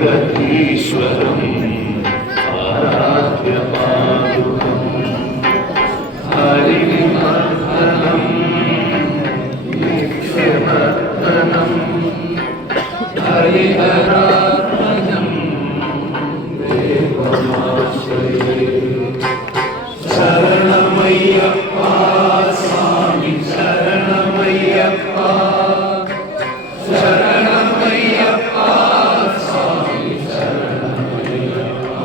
जगदीश्वरम् आराध्यपादुकम् हरिमर्दनम् नित्यवर्तनम् हरिहरात्मजम् देवमाश्रये शरणमय्यप्पा स्वामी शरणमय्यप्पा शरणमय्यप्पा स्वामी शरणमय्यप्पा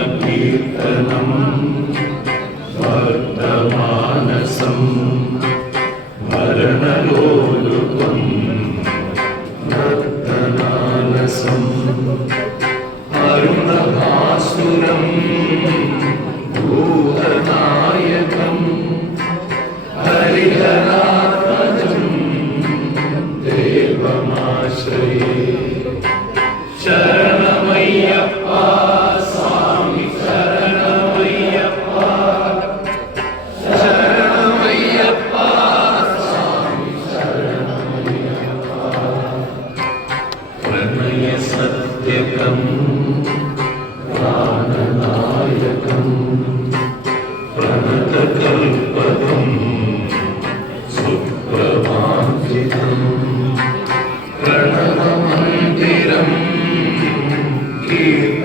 शरणकीर्तनम् वर्तमानसम् मरणलोलुपम् नर्तनानसम् अरुणभासुरम् भूतनायकम् हरिहरात्मजम् देवमाश्रये शरणमय्यप्पा स्वामी शरणमय्यप्पा शरणमय्यप्पा स्वामी शरणमय्यप्पा प्रणय सत्यकम् प्राणनायकम् प्रणतकल्पकम् सुप्रभान्वितम् प्रणवमन्दिरम्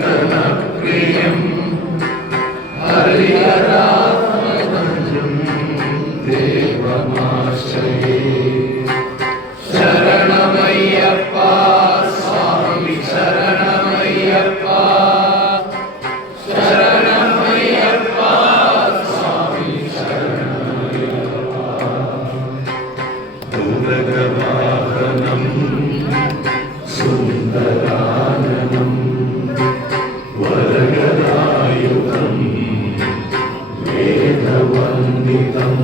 कीर्तनप्रियम् हरिहरात्मजम् देवमाश्रये शरणमय्यप्पा स्वामी शरणमय्यप्पा शरणमय्यप्पा स्वामी शरणमय्यप्पा तुरगवाहनम् सुन्दराननम् वरगदायुधम् वेदवन्दितम्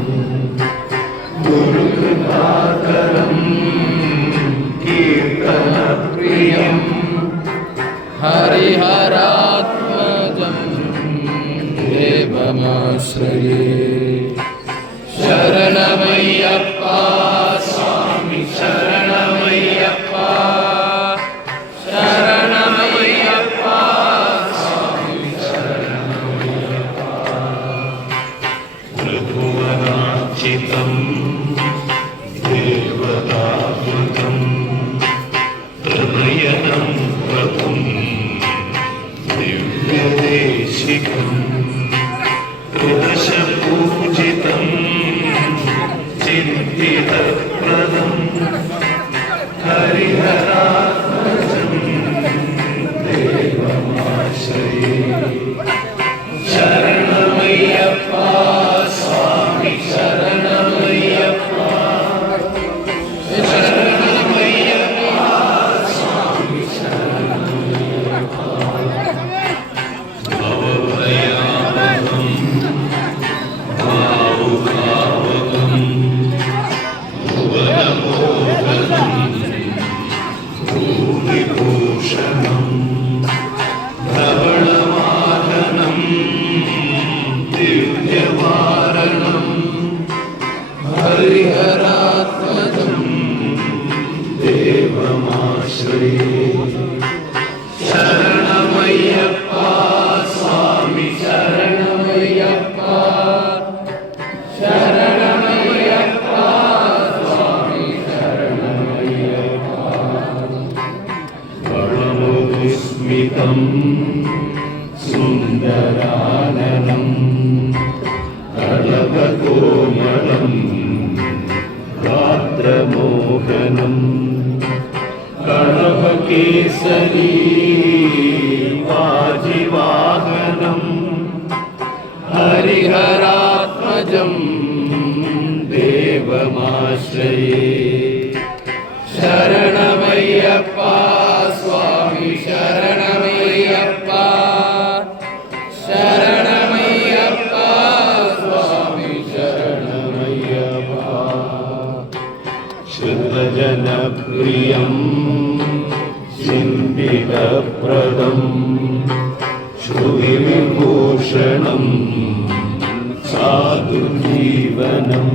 गुरुकृपाकरम् कीर्तनप्रियम् हरिहरात्मजम् देवमाश्रये शरणमय्यप्पा स्वामी शरणमय्यप्पा शरणमय्यप्पा स्वामी शरणमय्यप्पा त्रिभुवनार्चितम् देवताकृतम् त्रिनयनम् प्रभुम् दिव्यदेशिकम् त्रिदशपूजितम् चिन्तितप्रदम् हरिहरात्मजम् देवमाश्रये शरणमय्यप्पा स्वामी शरणमय्यप्पा शरणमय्यप्पा स्वामी शरणमय्यप्पा भवभयावहम् भावुभावकम् भुवनमोहनम् भूरिभूषणम् धवलवाहनम् दिव्यवारणम् हरिहरात्मजम् देवमाश्रये शरणमय्यप्पा स्वामी शरणमय्यप्पा शरणमय्यप्पा स्वामी शरणमय्यप्पा बलमुविस्मितम् सुन्दराननम् कलवकोमलम् गात्रमोहनम् कणवकेसरी वाजिवाहनम् हरिहरात्मजम् देवमाश्रये शरणमय्यप्पा स्वामी शरणमय्यप्पा शरणमय्यप्पा स्वामी शरणमय्यप्पा श्रुतजनप्रियम् चिन्तितप्रदम् श्रुतिविभूषणम् साधुजीवनम्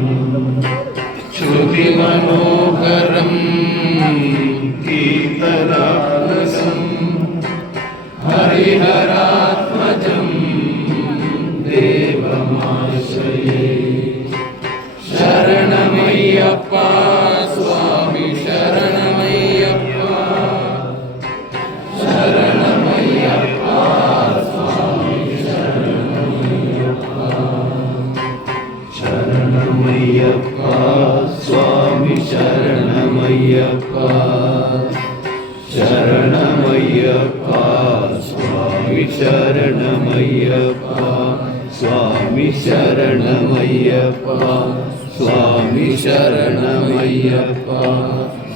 श्रुतिमनोहरम् कीर्तनात्मकम् हरिहरात्मजं देवमाश्रये शरणमय्यप्पा स्वामी शरणमय्यप्पा शरणमय्यप्पा स्वामी शरणमय्यप्पा शरणमय्यप्पा स्वामी शरणमय्यप्पा शरणमय्यप्पा स्वामी शरणमय्यप्पा स्वामी शरणमय्यप्पा स्वामी शरणमय्यप्पा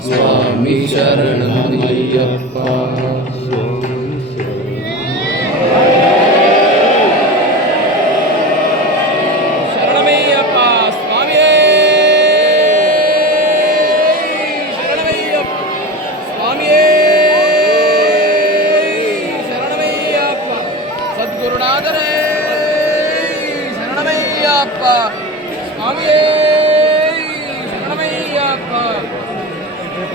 स्वामी शरणमय्यप्पा शरणमय्यप्पा स्वामिये शरणमय्यप्पा स्वामिये शरणमय्यप्पा सद्गुरुनाथरे शरणमय्यप्पा स्वामिये